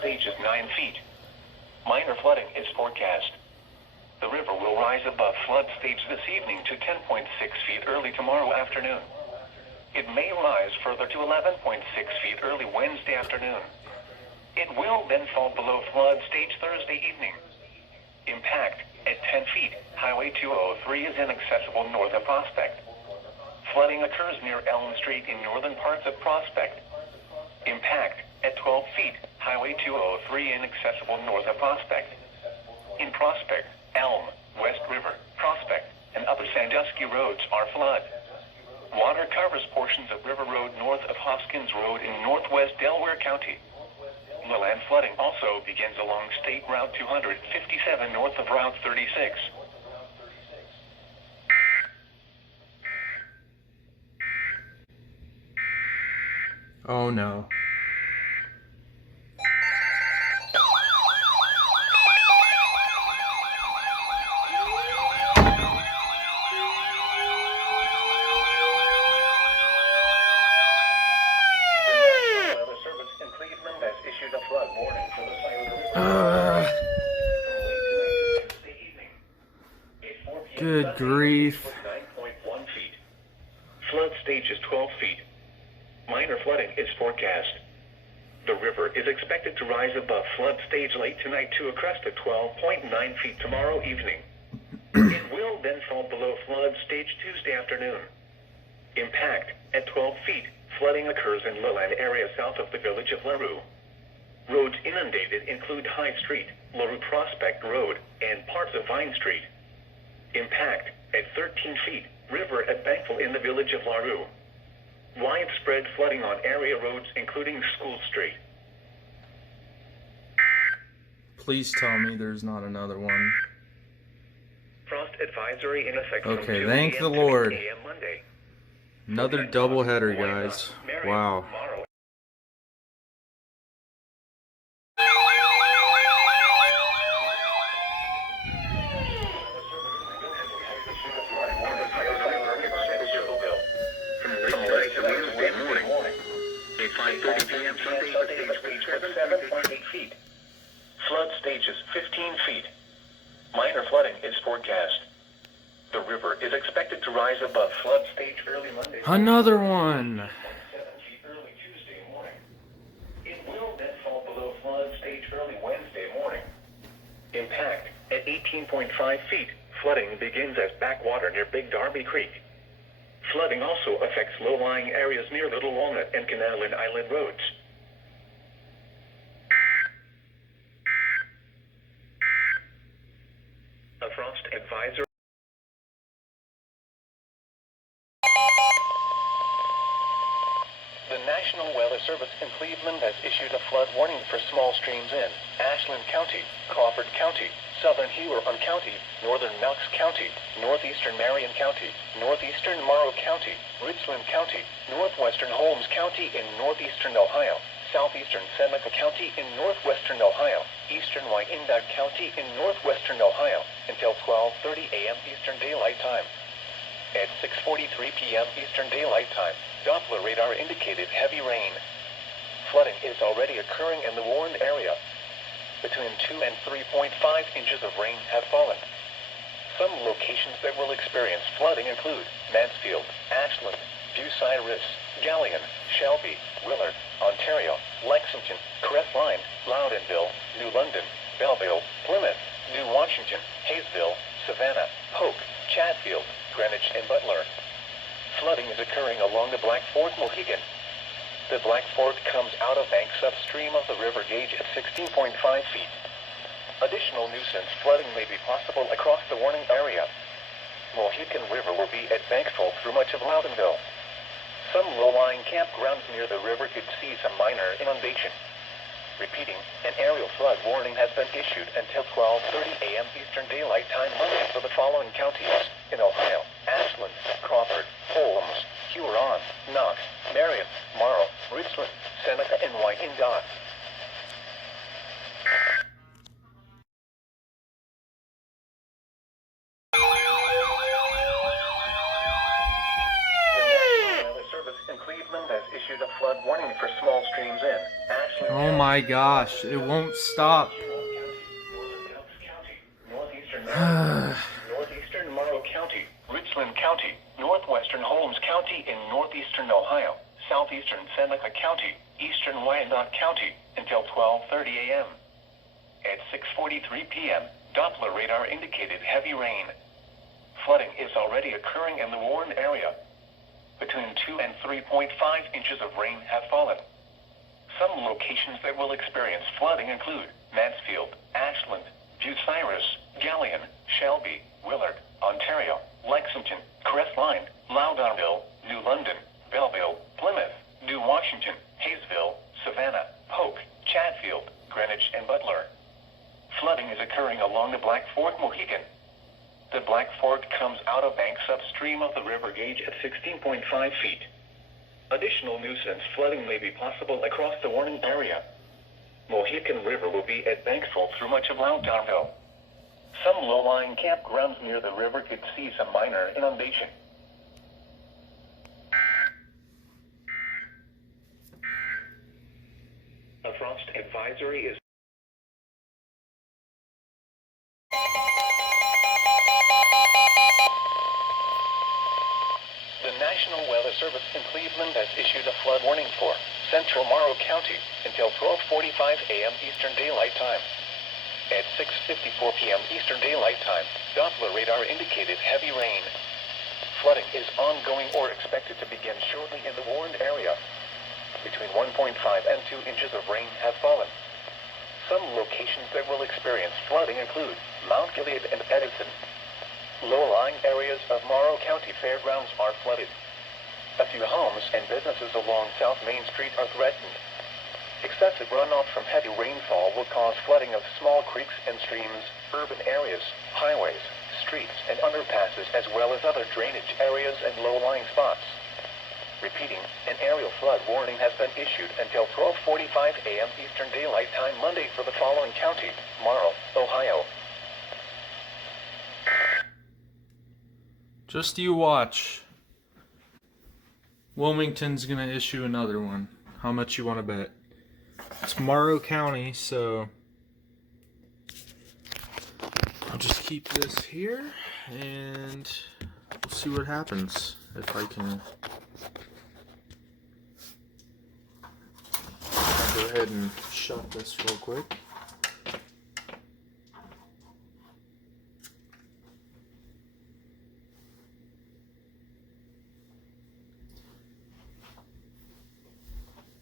stage is 9 feet. Minor flooding is forecast. The river will rise above flood stage this evening to 10.6 feet early tomorrow afternoon. It may rise further to 11.6 feet early Wednesday afternoon. It will then fall below flood stage Thursday evening. Impact at 10 feet. Highway 203 is inaccessible north of Prospect. Flooding occurs near Elm Street in northern parts of Prospect. Impact at 12 feet. Highway 203 inaccessible north of Prospect. In Prospect, Elm, West River, Prospect, and Upper Sandusky roads are flood. Water covers portions of River Road north of Hoskins Road in northwest Delaware County. Lowland flooding also begins along State Route 257 north of Route 36. Oh no. Good grief. 9.1 feet. Flood stage is 12 feet. Minor flooding is forecast. The river is expected to rise above flood stage late tonight to a crest of 12.9 feet tomorrow evening. It will then fall below flood stage Tuesday afternoon. Impact at 12 feet. Flooding occurs in lowland area south of the village of LaRue. Roads inundated include High Street, LaRue Prospect Road, and parts of Vine Street. Impact at 13 feet. River at Bankville in the village of LaRue. Widespread flooding on area roads including School Street. Please tell me there's not another one. Frost advisory in effect from Okay, 2 thank p.m. the to Lord. 8 a.m. Monday. Another doubleheader, guys. Wow. At 5:30 p.m. Sunday, the stage was 7.8 feet. Flood stage is 15 feet. Minor flooding is forecast. The river is expected to rise above flood stage early Monday. Another one. 7 feet early Tuesday morning. It will then fall below flood stage early Wednesday morning. Impact at 18.5 feet. Flooding begins at backwater near Big Darby Creek. Flooding also affects low-lying areas near Little Walnut and Canal and Island roads. A frost advisory. The National Weather Service in Cleveland has issued a flood warning for small streams in Ashland County, Crawford County, Southern Huron County, Northern Knox County, Northeastern Marion County, Northeastern Morrow County, Richland County, Northwestern Holmes County in Northeastern Ohio, Southeastern Seneca County in Northwestern Ohio, Eastern Wyandotte County in Northwestern Ohio, until 12:30 a.m. Eastern Daylight Time. At 6:43 p.m. Eastern Daylight Time, Doppler radar indicated heavy rain. Flooding is already occurring in the warned area. Between 2 and 3.5 inches of rain have fallen. Some locations that will experience flooding include Mansfield, Ashland, Bucyrus, Galion, Shelby, Willard, Ontario, Lexington, Crestline, Loudonville, New London, Belleville, Plymouth, New Washington, Hayesville, Savannah, Polk, Chatfield, Greenwich, and Butler. Flooding is occurring along the Black Fork Mohegan. The Black Fork comes out of banks upstream of the river gauge at 16.5 feet. Additional nuisance flooding may be possible across the warning area. Mohican River will be at bankful through much of Loudonville. Some low-lying campgrounds near the river could see some minor inundation. Repeating, an aerial flood warning has been issued until 12:30 a.m. Eastern Daylight Time Monday for the following counties in Ohio: Ashland, Crawford, Holmes, Huron, Knox, Marion, Morrow, Richland, Seneca, and Wyandotte. The National Weather Service in Cleveland has issued a flood warning for small streams in Ashland. Oh my my gosh, it won't stop. Northeastern Morrow County, Richland County, northwestern Holmes County in northeastern Ohio, southeastern Seneca County, eastern Wyandotte County until 12:30 a.m. At 6:43 p.m., Doppler radar indicated heavy rain. Flooding is already occurring in the Warren area. Between 2 and 3.5 inches of rain have fallen. Some locations that will experience flooding include Mansfield, Ashland, Bucyrus, Galion, Shelby, Willard, Ontario, Lexington, Crestline, Loudonville, New London, Belleville, Plymouth, New Washington, Hayesville, Savannah, Polk, Chatfield, Greenwich, and Butler. Flooding is occurring along the Black Fork Mohegan. The Black Fork comes out of banks upstream of the river gauge at 16.5 feet. Additional nuisance flooding may be possible across the warning area. Mohican River will be at bank full through much of Loudonville. Some low-lying campgrounds near the river could see some minor inundation. A frost advisory is The National Weather Service in Cleveland has issued a flood warning for central Morrow County until 12:45 a.m. Eastern Daylight Time. At 6:54 p.m. Eastern Daylight Time, Doppler radar indicated heavy rain. Flooding is ongoing or expected to begin shortly in the Warren area. Between 1.5 and 2 inches of rain have fallen. Some locations that will experience flooding include Mount Gilead and Edison. Low-lying areas of Morrow County Fairgrounds are flooded. A few homes and businesses along South Main Street are threatened. Excessive runoff from heavy rainfall will cause flooding of small creeks and streams, urban areas, highways, streets, and underpasses, as well as other drainage areas and low-lying spots. Repeating, an aerial flood warning has been issued until 12:45 a.m. Eastern Daylight Time Monday for the following county: Morrow, Ohio. Just you watch. Wilmington's gonna issue another one. How much you want to bet? It's Morrow County, so I'll just keep this here and we'll see what happens. If I can, I'll go ahead and shut this real quick.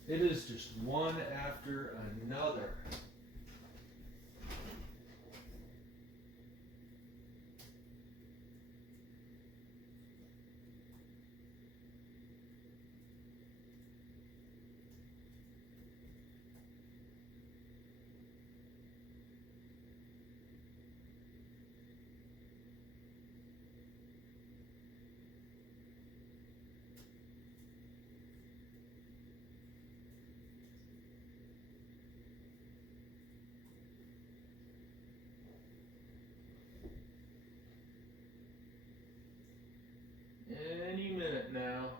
It is just one after another. Any minute now.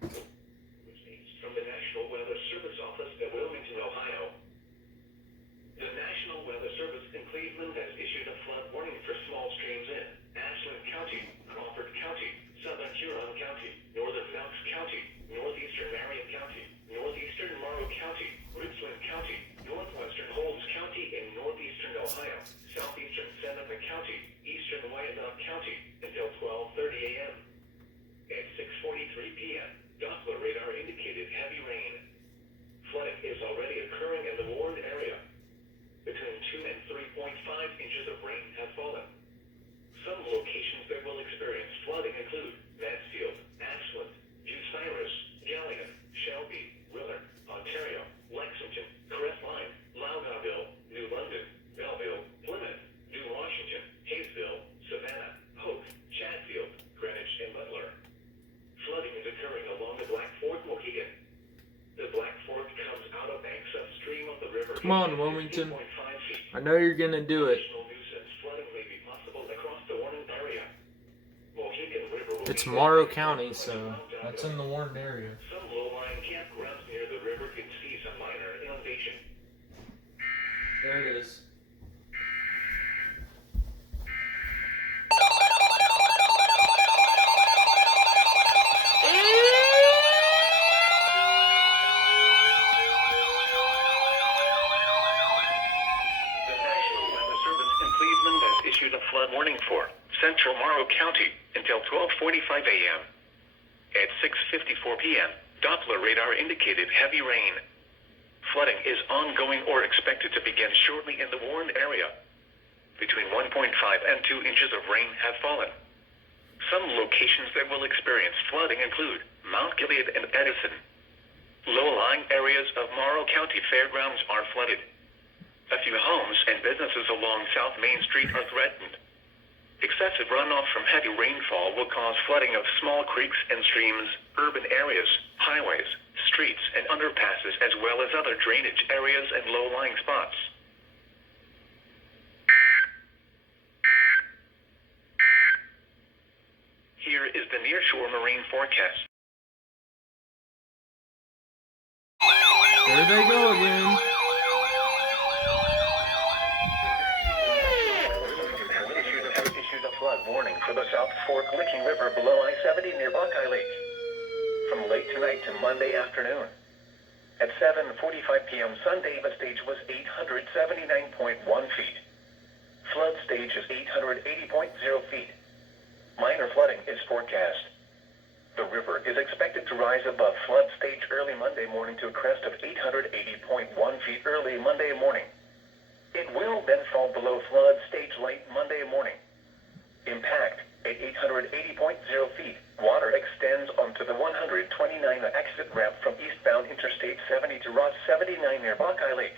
From the National Weather Service office at Wilmington, Ohio. The National Weather Service in Cleveland has issued a flood warning for small streams in Ashland County, Crawford County, Southern Huron County, Northern Knox County, Northeastern Marion County, Northeastern Morrow County, Richland County, Northwestern Holmes County in northeastern Ohio, southeastern Seneca County, eastern Wyandotte County until 12:30 a.m. At 6:43 p.m., Doppler radar indicated heavy rain. Flooding is already occurring in the Warren area. Between 2 and 3.5 inches of rain have fallen. Some locations that will experience flooding include Mansfield, Ashland, Bucyrus, Galion, Shelby, Willard, Ontario, Lexington, Crestline, Loudonville, New London, Belleville, Plymouth, New Washington, Hayesville, Savannah, Polk, Chatfield, Greenwich, and Butler. Flooding is occurring along the Black Fork Mohegan. The Black Fork comes out of banks upstream of the river. Come on, Wilmington. I know you're gonna do it. Additional nuisance flooding may be possible across the Warren area. Mohegan River will It's Morrow County, so that's in the Warren area. Some low-lying campgrounds near the river can see some minor inundation. There it is. Issued a flood warning for central Morrow County until 12:45 a.m. At 6:54 p.m., Doppler radar indicated heavy rain. Flooding is ongoing or expected to begin shortly in the Warren area. Between 1.5 and 2 inches of rain have fallen. Some locations that will experience flooding include Mount Gilead and Edison. Low-lying areas of Morrow County Fairgrounds are flooded. A few homes and businesses along South Main Street are threatened. Excessive runoff from heavy rainfall will cause flooding of small creeks and streams, urban areas, highways, streets, and underpasses, as well as other drainage areas and low-lying spots. Here is the nearshore marine forecast. There they go again. Warning for the South Fork Licking River below I-70 near Buckeye Lake. From late tonight to Monday afternoon. At 7:45 p.m. Sunday, the stage was 879.1 feet. Flood stage is 880.0 feet. Minor flooding is forecast. The river is expected to rise above flood stage early Monday morning to a crest of 880.1 feet early Monday morning. It will then fall below flood stage late Monday morning. Impact at 880.0 feet. Water extends onto the 129 exit ramp from eastbound Interstate 70 to Route 79 near Buckeye Lake.